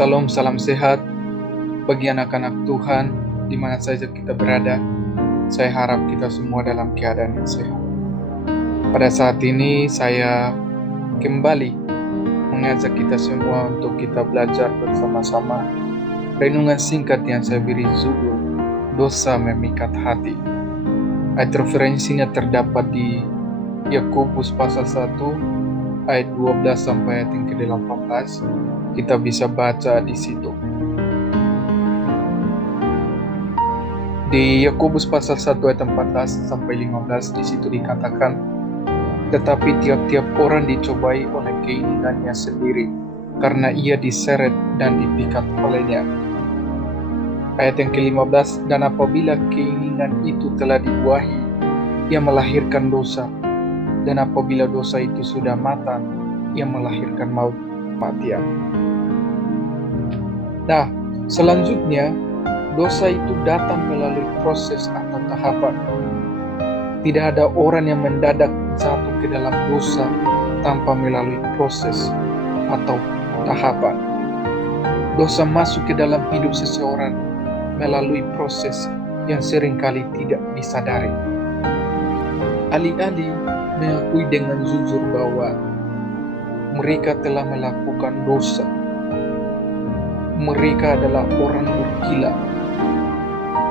Salam, salam sehat bagi anak-anak Tuhan di mana saja kita berada. Saya harap kita semua dalam keadaan yang sehat. Pada saat ini saya kembali mengajak kita semua untuk kita belajar bersama-sama renungan singkat yang saya beri judul Dosa Memikat Hati. Ayat referensinya terdapat di Yakobus pasal 1 ayat 12 sampai ayat yang ke-18. Kita bisa baca di situ. Di Yakobus pasal 1 ayat 14 sampai 15 di situ dikatakan, tetapi tiap-tiap orang dicobai oleh keinginannya sendiri, karena ia diseret dan dipikat olehnya. Ayat yang ke-15, dan apabila keinginan itu telah dibuahi, ia melahirkan dosa, dan apabila dosa itu sudah matang, ia melahirkan maut, kematian. Nah, selanjutnya, dosa itu datang melalui proses atau tahapan. Tidak ada orang yang mendadak jatuh ke dalam dosa tanpa melalui proses atau tahapan. Dosa masuk ke dalam hidup seseorang melalui proses yang seringkali tidak disadari. Alih-alih mengakui dengan jujur bahwa mereka telah melakukan dosa, mereka adalah orang bergila.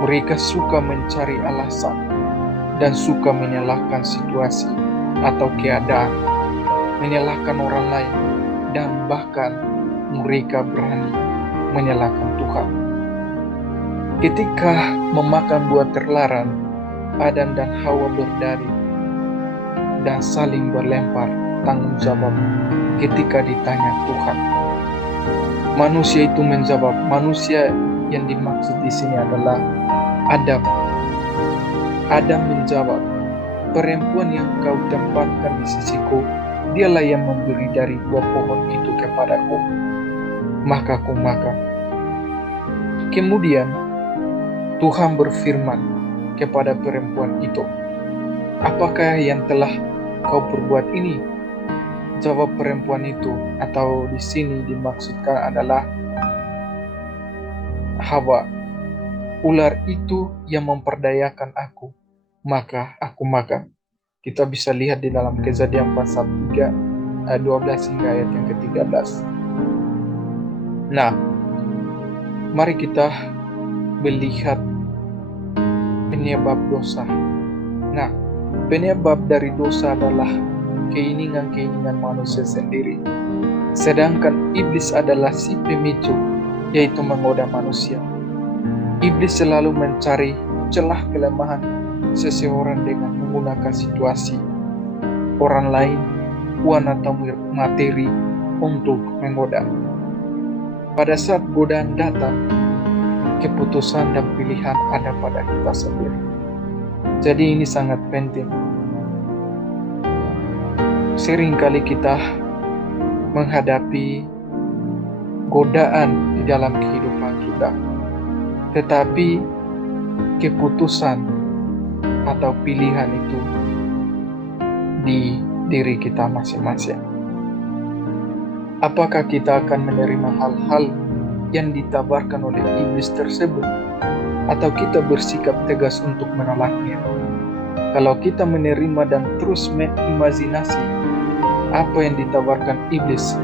Mereka suka mencari alasan dan suka menyalahkan situasi atau keadaan, menyalahkan orang lain, dan bahkan mereka berani menyalahkan Tuhan. Ketika memakan buah terlarang, Adam dan Hawa berdari dan saling berlempar tanggung jawab ketika ditanya Tuhan. Manusia itu menjawab, manusia yang dimaksud di sini adalah Adam. Adam menjawab, perempuan yang kau tempatkan di sisiku, dialah yang memberi dari buah pohon itu kepadaku, maka aku makan. Kemudian Tuhan berfirman kepada perempuan itu, apakah yang telah kau perbuat ini? Jawab perempuan itu, atau di sini dimaksudkan adalah Hawa, ular itu yang memperdayakan aku, maka aku makan. Kita bisa lihat di dalam Kejadian pasal 3 ayat 12 hingga ayat yang ke-13. Nah, mari kita melihat penyebab dosa. Nah, penyebab dari dosa adalah keinginan-keinginan manusia sendiri. Sedangkan iblis adalah si pemicu, yaitu menggoda manusia. Iblis selalu mencari celah kelemahan seseorang dengan menggunakan situasi, orang lain, uang atau materi untuk menggoda. Pada saat godaan datang, keputusan dan pilihan ada pada kita sendiri. Jadi ini sangat penting. Seringkali kita menghadapi godaan di dalam kehidupan kita, tetapi keputusan atau pilihan itu di diri kita masing-masing. Apakah kita akan menerima hal-hal yang ditawarkan oleh iblis tersebut, atau kita bersikap tegas untuk menolaknya? Kalau kita menerima dan terus mengimajinasi apa yang ditawarkan iblis,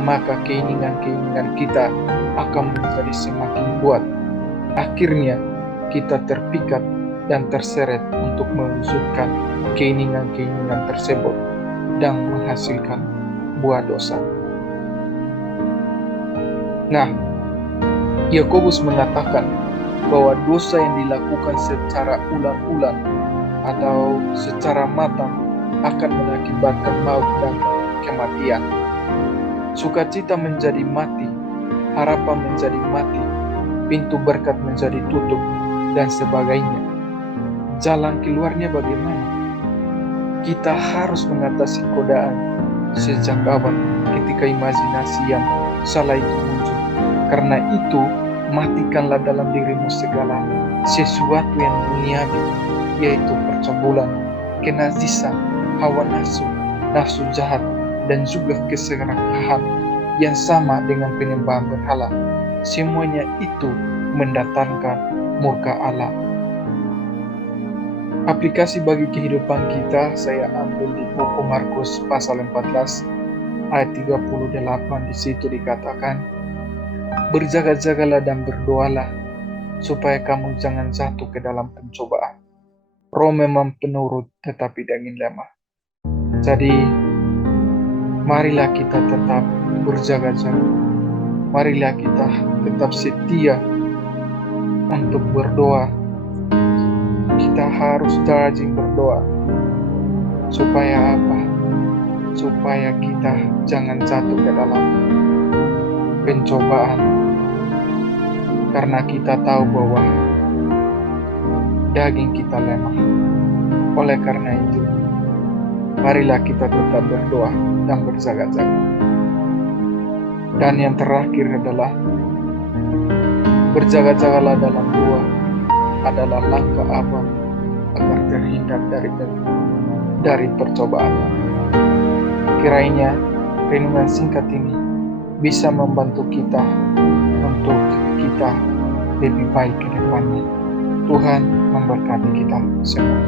maka keinginan-keinginan kita akan menjadi semakin kuat. Akhirnya kita terpikat dan terseret untuk mewujudkan keinginan-keinginan tersebut dan menghasilkan buah dosa. Nah, Yakobus mengatakan bahwa dosa yang dilakukan secara ulang-ulang atau secara matang akan mengakibatkan maut dan kematian. Sukacita menjadi mati, harapan menjadi mati, pintu berkat menjadi tutup, dan sebagainya. Jalan keluarnya bagaimana? Kita harus mengatasi godaan sejak awal ketika imajinasi yang salah itu muncul. Karena itu, matikanlah dalam dirimu segala sesuatu yang duniawi, yaitu percabulan, kenajisan, hawa nafsu, nafsu jahat, dan juga keserakahan yang sama dengan penyembahan berhala. semuanya itu mendatangkan murka Allah. Aplikasi bagi kehidupan kita saya ambil di buku Markus pasal 14 ayat 38. Di situ dikatakan, berjaga-jagalah dan berdoalah supaya kamu jangan jatuh ke dalam pencobaan. Roh memang penurut tetapi daging lemah. Jadi marilah kita tetap berjaga-jaga. Marilah kita tetap setia untuk berdoa. Kita harus rajin berdoa. Supaya apa? Supaya kita jangan jatuh ke dalam pencobaan. Karena kita tahu bahwa daging kita lemah. Oleh karena itu, marilah kita tetap berdoa dan berjaga-jaga. Dan yang terakhir adalah berjaga-jagalah dalam doa adalah langkah awal agar terhindar dari percobaan. Kiranya renungan singkat ini bisa membantu kita untuk kita lebih baik ke depannya. Tuhan memberkati kita semua.